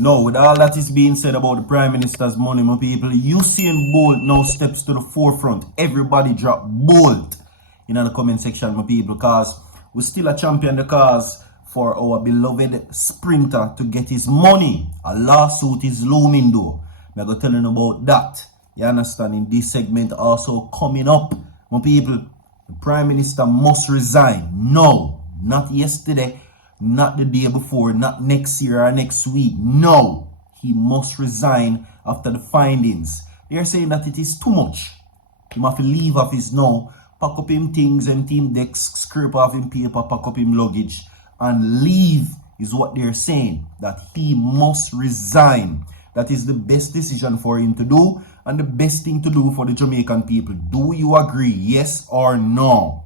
No, with all that is being said about the Prime Minister's money, my people, Usain Bolt now steps to the forefront. Everybody drop Bolt in the comment section, my people, because we still a champion the cause for our beloved sprinter to get his money. A lawsuit is looming though. I'm going to tell you about that. You understand? In this segment also coming up, my people, the Prime Minister must resign. No, not yesterday, not the day before, not next year or next week. No, he must resign after the findings. They're saying that it is too much. He must leave office now, pack up him things and team decks, scrape off him paper, pack up him luggage, and leave is what they're saying. That he must resign. That is the best decision for him to do and the best thing to do for the Jamaican people. Do you agree? Yes or no?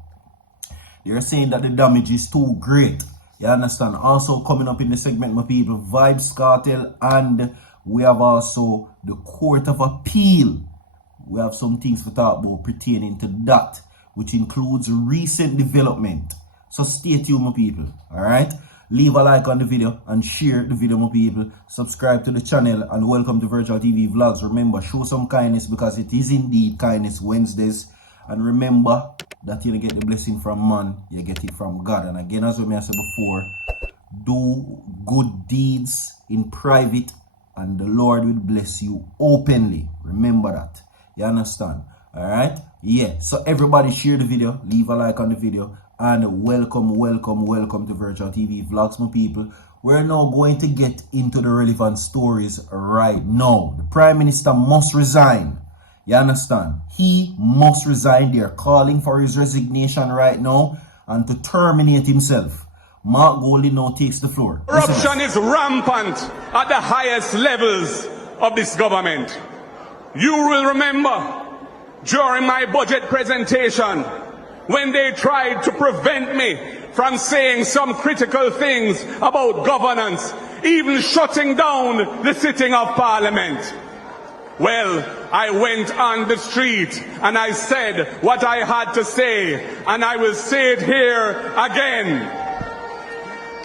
They're saying that the damage is too great. You understand? Also coming up in the segment, my people, Vybz Kartel, and we have also the Court of Appeal. We have some things to talk about pertaining to that, which includes recent development. So stay tuned, my people. Alright? Leave a like on the video and share the video, my people. Subscribe to the channel and welcome to Virtual TV Vlogs. Remember, show some kindness because it is indeed Kindness Wednesdays. And remember that you don't get the blessing from man, you get it from God. And again, as I said before, do good deeds in private and the Lord will bless you openly. Remember that. You understand? Alright? Yeah. So everybody share the video, leave a like on the video, and welcome to Virtual TV Vlogs, my people. We're now going to get into the relevant stories right now. The Prime Minister must resign. You understand? He must resign. They're calling for his resignation right now and to terminate himself. Mark Goldie now takes the floor. Corruption is rampant at the highest levels of this government. You will remember during my budget presentation when they tried to prevent me from saying some critical things about governance, even shutting down the sitting of Parliament. Well, I went on the street and I said what I had to say, and I will say it here again.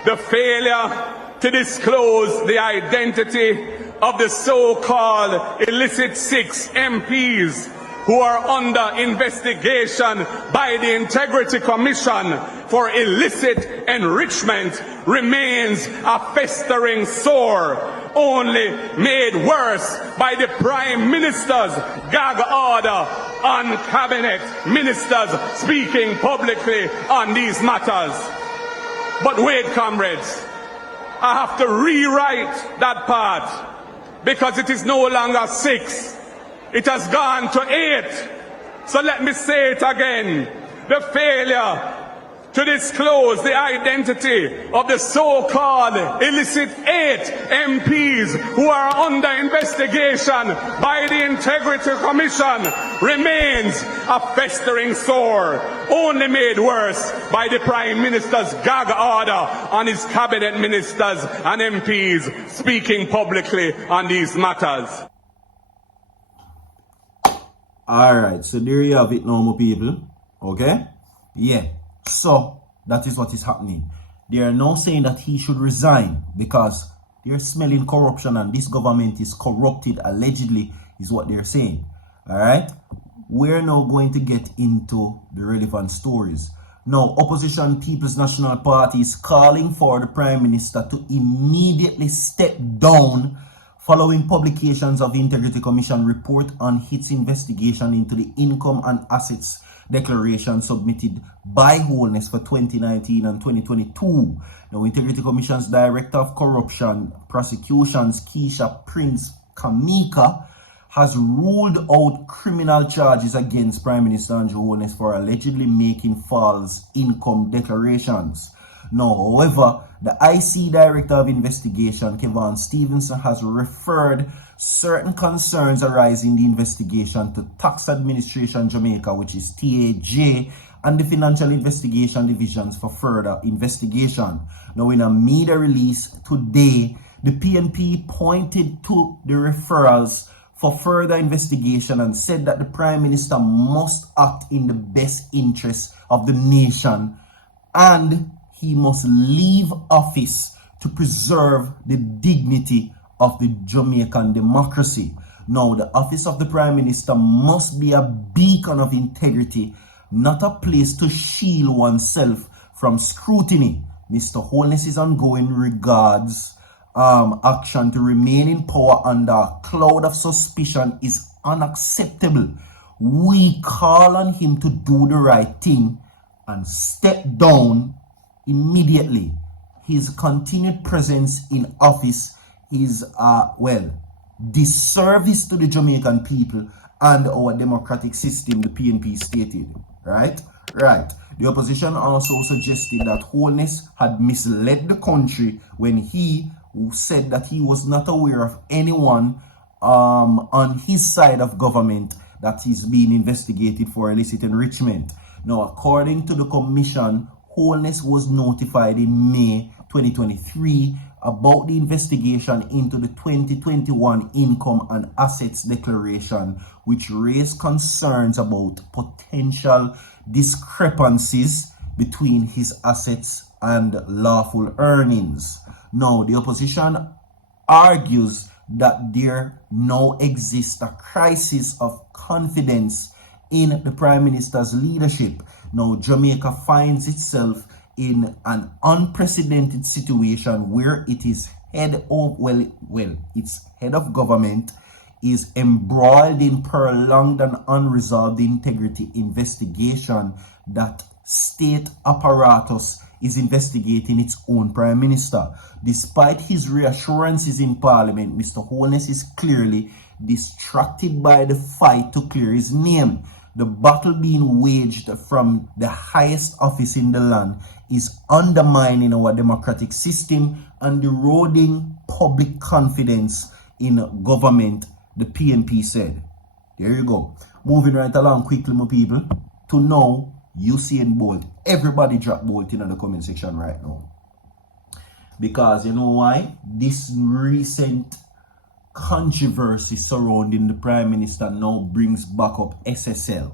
The failure to disclose the identity of the so-called illicit 6 MPs who are under investigation by the Integrity Commission for illicit enrichment remains a festering sore, only made worse by the Prime Minister's gag order on cabinet ministers speaking publicly on these matters. But wait, comrades, I have to rewrite that part because it is no longer 6. It has gone to 8. So let me say it again. The failure to disclose the identity of the so-called illicit 8 MPs who are under investigation by the Integrity Commission remains a festering sore, only made worse by the Prime Minister's gag order on his cabinet ministers and MPs speaking publicly on these matters. Alright, so there you have it now, my people. Okay? Yeah. So, that is what is happening. They are now saying that he should resign because they're smelling corruption and this government is corrupted, allegedly, is what they're saying. Alright? We're now going to get into the relevant stories. Now, opposition People's National Party is calling for the Prime Minister to immediately step down following publications of the Integrity Commission report on its investigation into the income and assets declaration submitted by Holness for 2019 and 2022. Now, Integrity Commission's Director of Corruption Prosecutions, Keisha Prince Kamika, has ruled out criminal charges against Prime Minister Andrew Holness for allegedly making false income declarations. Now, however, the IC Director of Investigation, Kevin Stevenson, has referred certain concerns arising in the investigation to Tax Administration Jamaica, which is TAJ, and the Financial Investigation Divisions for further investigation. Now, in a media release today, the PNP pointed to the referrals for further investigation and said that the Prime Minister must act in the best interest of the nation and he must leave office to preserve the dignity of the Jamaican democracy. Now, the office of the Prime Minister must be a beacon of integrity, not a place to shield oneself from scrutiny. Mr. Holness is ongoing regards action to remain in power under a cloud of suspicion is unacceptable. We call on him to do the right thing and step down immediately. His continued presence in office is disservice to the Jamaican people and our democratic system, the PNP stated. Right. The opposition also suggested that Holness had misled the country when he said that he was not aware of anyone on his side of government that is being investigated for illicit enrichment. Now, according to the commission, Holness was notified in May 2023 about the investigation into the 2021 income and assets declaration, which raised concerns about potential discrepancies between his assets and lawful earnings. Now, the opposition argues that there now exists a crisis of confidence in the Prime Minister's leadership. Now, Jamaica finds itself in an unprecedented situation where it is its head of government is embroiled in prolonged and unresolved integrity investigation that state apparatus is investigating its own Prime Minister. Despite his reassurances in Parliament, Mr. Holness is clearly distracted by the fight to clear his name. The battle being waged from the highest office in the land is undermining our democratic system and eroding public confidence in government, the PNP said. There you go. Moving right along quickly, my people, to know Usain Bolt. Everybody drop Bolt in the comment section right now. Because you know why? This recent controversy surrounding the Prime Minister now brings back up SSL.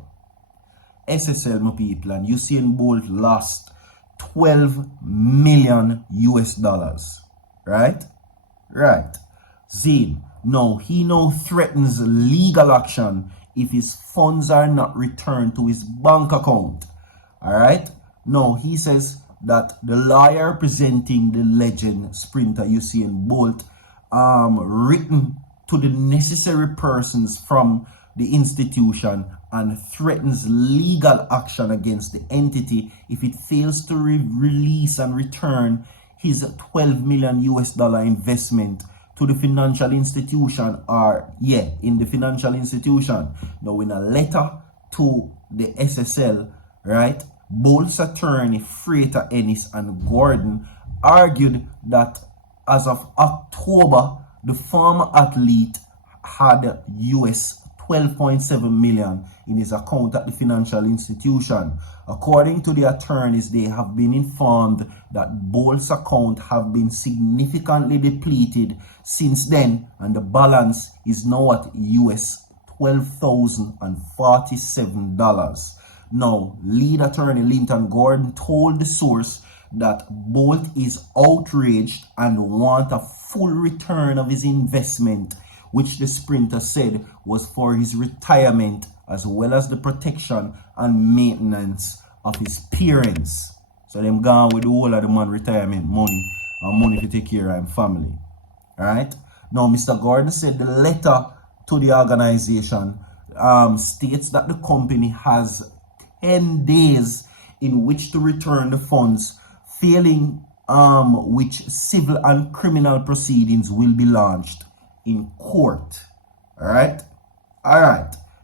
SSL, my people, and Usain Bolt lost 12 million US dollars. Right? Zane. Now, he now threatens legal action if his funds are not returned to his bank account. Alright? Now, he says that the lawyer representing the legend sprinter Usain Bolt written to the necessary persons from the institution and threatens legal action against the entity if it fails to release and return his 12 million US dollar investment to the financial institution in the financial institution. Now, in a letter to the SSL, right, Bolt's attorney Frater Ennis and Gordon argued that as of October, the former athlete had US 12.7 million in his account at the financial institution. According to the attorneys, they have been informed that Bolt's account have been significantly depleted since then, and the balance is now at US $12,047. Now, lead attorney Linton Gordon told the source that Bolt is outraged and want a full return of his investment, which the sprinter said was for his retirement as well as the protection and maintenance of his parents. So them gone with the whole of the man retirement money and money to take care of him family. Alright? Now, Mr. Gordon said the letter to the organization states that the company has 10 days in which to return the funds, failing which civil and criminal proceedings will be launched in court. Alright.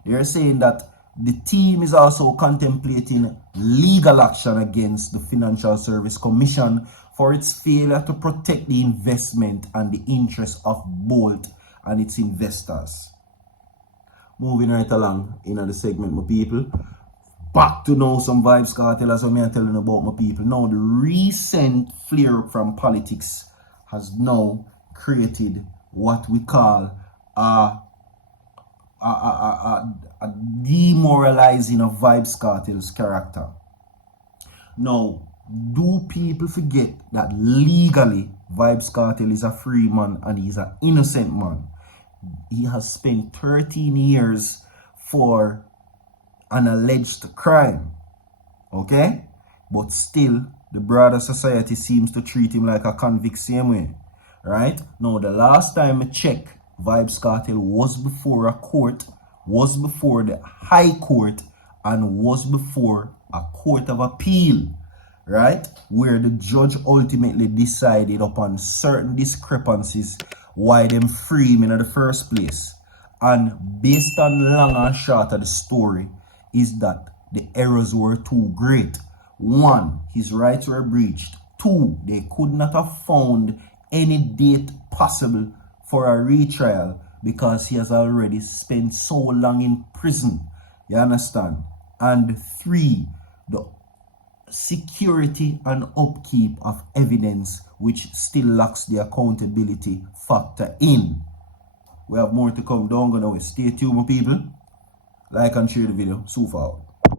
They're saying that the team is also contemplating legal action against the Financial Service Commission for its failure to protect the investment and the interests of Bolt and its investors. Moving right along in the segment, my people. Back to know some Vybz Kartel, as I'm telling about, my people. Now, the recent flare-up from politics has now created what we call a demoralizing of Vybz Kartel's character. Now, do people forget that legally Vybz Kartel is a free man and he's an innocent man? He has spent 13 years for an alleged crime. Okay? But still, the broader society seems to treat him like a convict same way. Right? Now, the last time I checked, Vybz Kartel was before a court, was before the High Court, and was before a court of appeal. Right? Where the judge ultimately decided upon certain discrepancies why them free him in the first place. And based on long and short of the story, is that the errors were too great. 1, his rights were breached. 2, they could not have found any date possible for a retrial because he has already spent so long in prison. You understand? And 3, the security and upkeep of evidence which still lacks the accountability factor in. We have more to come. Don't go nowhere. Stay tuned, my people. Like and share the video. So far.